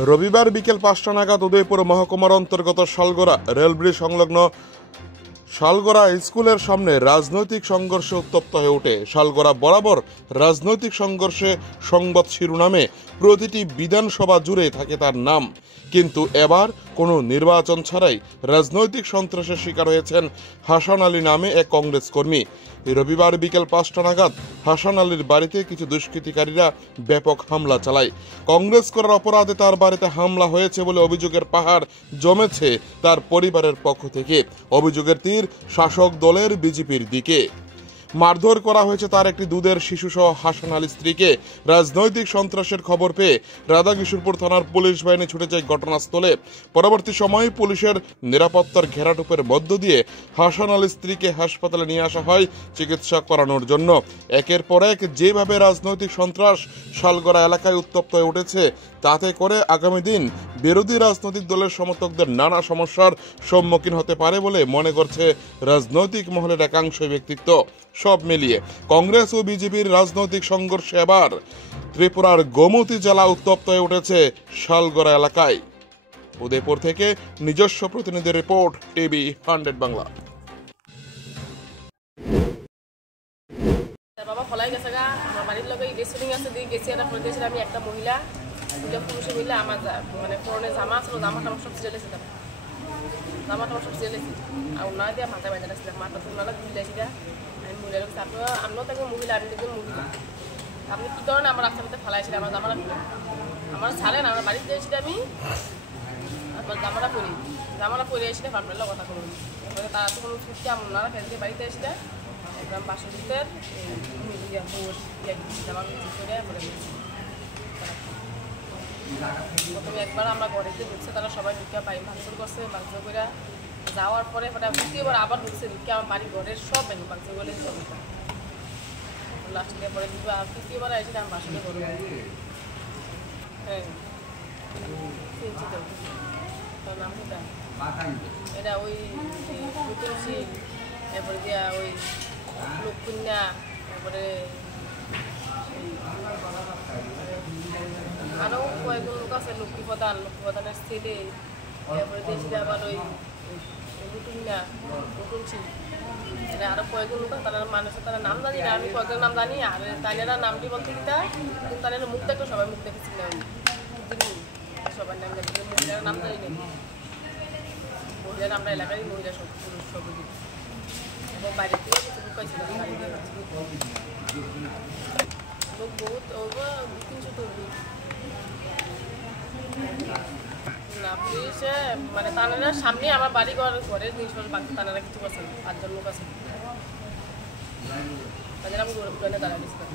রবিবার বিকেল ৫টা নাগাদ উদয়পুর মহকুমার অন্তর্গত শালগড়া রেলব্রিজ সংলগ্ন শালগড়া স্কুলের সামনে রাজনৈতিক সংঘর্ষে উত্তপ্ত হয়ে ওঠে। শালগড়া বরাবর রাজনৈতিক সংঘর্ষে সংবাদ শিরোনামে প্রতিটি বিধানসভা জুড়ে থাকে তার নাম, কিন্তু এবার কোনো নির্বাচন ছাড়াই রাজনৈতিক সন্ত্রাসের শিকার হয়েছেন হাসান আলী নামে এক কংগ্রেস কর্মী। রবিবার বিকেল ৫টা নাগাদ হাসান আলীর বাড়িতে কিছু দুষ্কৃতিকারীরা ব্যাপক হামলা চালায়। কংগ্রেস করার অপরাধে তার বাড়িতে হামলা হয়েছে বলে অভিযোগের পাহাড় জমেছে তার পরিবারের পক্ষ থেকে। অভিযোগের তীর শাসক দলের বিজেপির দিকে। মারধর করা হয়েছে তার একটি দুধের শিশুসহ হাসান আলীর স্ত্রীকে। রাজনৈতিক সন্ত্রাসের খবর পেয়ে রাধাকিশোরপুর থানার পুলিশ বাহিনী ছুটে যায় ঘটনাস্থলে। পরবর্তী সময়ে পুলিশের নিরাপত্তার ঘেরাটোপের মধ্য দিয়ে হাসান আলীর স্ত্রীকে হাসপাতালে নিয়ে আসা হয় চিকিৎসা করানোর জন্য। একের পর এক যেভাবে রাজনৈতিক সন্ত্রাস শালগড়া এলাকায় উত্তপ্ত হয়ে উঠেছে, তাতে করে আগামী দিন বিরোধী রাজনৈতিক দলের সমর্থকদের নানা সমস্যার সম্মুখীন হতে পারে বলে মনে করছে রাজনৈতিক মহলের একাংশ ব্যক্তিত্ব। সব মিলিয়ে কংগ্রেস ও বিজেপির রাজনৈতিক সংঘর্ষে এবার ত্রিপুরার গোমতী জেলা উত্তপ্ত হয়ে উঠেছে শালগড়া এলাকায়। উদয়পুর থেকে নিজস্ব প্রতিনিধি রিপোর্ট, টিভি 100 বাংলা। বাবা ফলাই গেছে গা, আমার বাড়ির লোক গেছিলিং আছে দিয়ে গেছি, একটা ফলে দিয়েছিল আমি একটা মহিলা দুটো পুরুষে মিলে আমার মানে ফোরনে জামা ছিল, জামাটা আমার সব ছিঁড়ে লেছিলাম, জামাটা আমার সব ছিঁড়ে লেছি আর ওনারা দিয়ে মাথায় বাঁধা রাখছিলাম, মাথা তো ওনারা দিলাইছি গা। আমি মহিলা রেখেছি, আমিও তাকে মহিলা, আমি দেখবেন মহিলা, আপনি কী ধরনের আমার রাস্তার মধ্যে ফেলাইছিলেন আমার জামাটা, আমার ছাড়েন, আমার বাড়িতে দিয়েছিল আমি আপনার জামাটা পরে এসে আপনার কথা করুন। এবারে তারা তো কোনো ছুটতে আমার ওনারা ফেলতে বাড়িতে এসে একদম বাসের ভিতর জামা করে প্রথমে একবার আমরা ঘরেতে ঢুকছে, তারা সবাই ঢুকে পাই ভাঙচুর করছে, ভাঙচুর করে যাওয়ার পরে দ্বিতীয়বার আবার ঢুকছে, ঢুকে আমার বাড়ি ঘরের সব ভেঙে ভাঙচুর করে লাস্টে পরে কিন্তু আর তৃতীয়বার এসে আমার বাসনে ঘরে। হ্যাঁ তোর নাম কোথা? এটা ওই তুলসী, এরপরে দিয়া ওই লোককন্যা, তারপরে আরও কয়েকজন লোক আছে, লক্ষ্মীপ্রধানের ছেলে, এরপরে দেশে আবার ওই মুটুন্যা মুটুনছি, এটা আরও কয়েকজন লোক আছে, তারা মানুষের তারা নাম জানি না, আমি কয়েকজন নাম জানি, আর তাইনেরা নামটি বলতে কি তা কিন্তু তাদের মুখ দেখলে সবাই মুখ দেখেছিল, সবার নাম জানি, মহিলার নাম জানি না, মহিলার আমরা এলাকারই মহিলা সব পুরুষ সব এবং বাইরের থেকে কিছু ঢুকাইছিল লোক বহুত 300 তরবি না পুলিশে, মানে তারা সামনে আমার বাড়ি ঘরের জিনিসপত্র বাকি তারা কিছু আছে, 5 জন লোক আছে, তাদের আমি গৌরব দাঁড়া গেছিলাম।